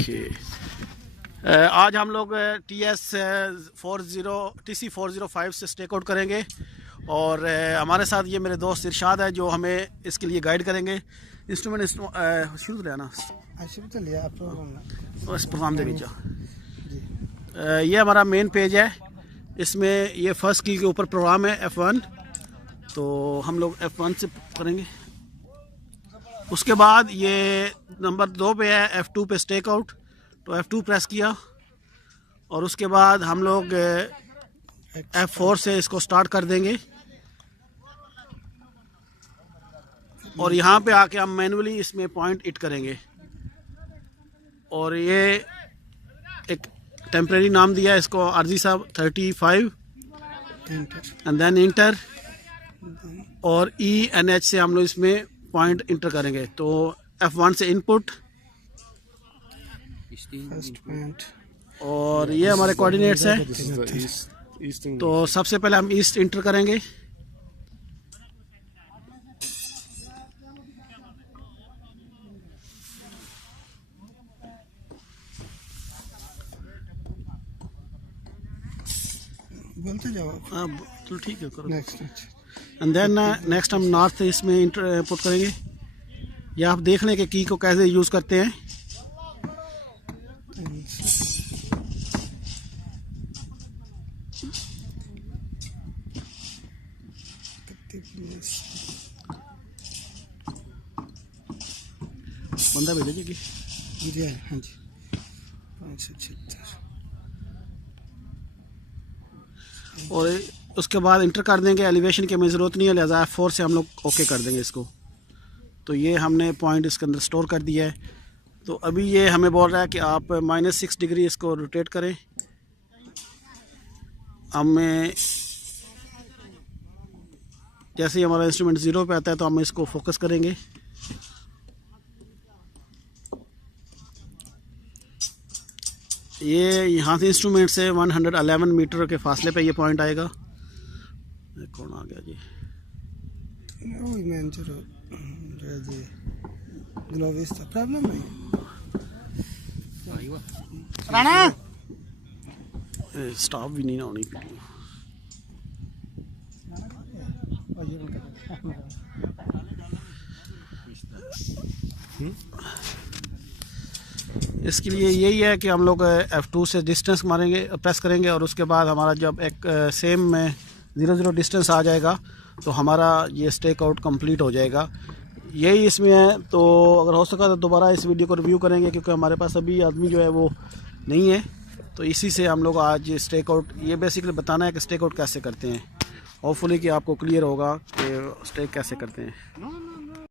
Okay. आज हम लोग TC 405 से स्टेक आउट करेंगे और हमारे साथ ये मेरे दोस्त इरशाद है जो हमें इसके लिए गाइड करेंगे। इंस्ट्रूमेंट शुरू तो लिया बस प्रोग्राम दे दीजिए। ये हमारा मेन पेज है, इसमें ये फर्स्ट की के ऊपर प्रोग्राम है F1, तो हम लोग F1 से करेंगे। उसके बाद ये नंबर 2 पे है F2 पे स्टेक आउट, तो F2 प्रेस किया और उसके बाद हम लोग F4 से इसको स्टार्ट कर देंगे और यहाँ पे आके हम मैनुअली इसमें पॉइंट इट करेंगे। और ये एक टेम्परेरी नाम दिया है इसको आरजी साहब 35 एंड देन इंटर और ENH से हम लोग इसमें पॉइंट इंटर करेंगे। तो F1 से इनपुट फर्स्ट पॉइंट और ये हमारे कोऑर्डिनेट्स हैं। तो सबसे पहले हम ईस्ट इंटर करेंगे। बोलते जाओ। हाँ तो ठीक है करो। नेक्स्ट एंड देन नेक्स्ट हम नॉर्थ इसमें इंपुट करेंगे। या आप देख लें कि की को कैसे यूज़ करते हैं। बंदा भेजेगी कि जी हाँ जी 576 और उसके बाद इंटर कर देंगे। एलिवेशन की हमें ज़रूरत नहीं है, लिहाजा F4 से हम लोग ओके कर देंगे इसको। तो ये हमने पॉइंट इसके अंदर स्टोर कर दिया है। तो अभी ये हमें बोल रहा है कि आप -6 डिग्री इसको रोटेट करें। हमें जैसे ही हमारा इंस्ट्रूमेंट 0 पे आता है तो हम इसको फोकस करेंगे। ये यहाँ से इंस्ट्रूमेंट से 111 मीटर के फासले पे ये पॉइंट आएगा। कौन आ गया जी? ओए मैन चलो जी ग्लोविस था प्रॉब्लम नहीं राणा स्टॉप भी नहीं ना होनी। इसके लिए यही है कि हम लोग F2 से डिस्टेंस मारेंगे, प्रेस करेंगे और उसके बाद हमारा जब एक सेम में 0 डिस्टेंस आ जाएगा तो हमारा ये स्टेक आउट कंप्लीट हो जाएगा। यही इसमें है। तो अगर हो सका तो दोबारा इस वीडियो को रिव्यू करेंगे क्योंकि हमारे पास अभी आदमी जो है वो नहीं है। तो इसी से हम लोग आज स्टेक आउट ये बेसिकली बताना है कि स्टेक आउट कैसे करते हैं। होपफुली कि आपको क्लियर होगा कि स्टेक कैसे करते हैं।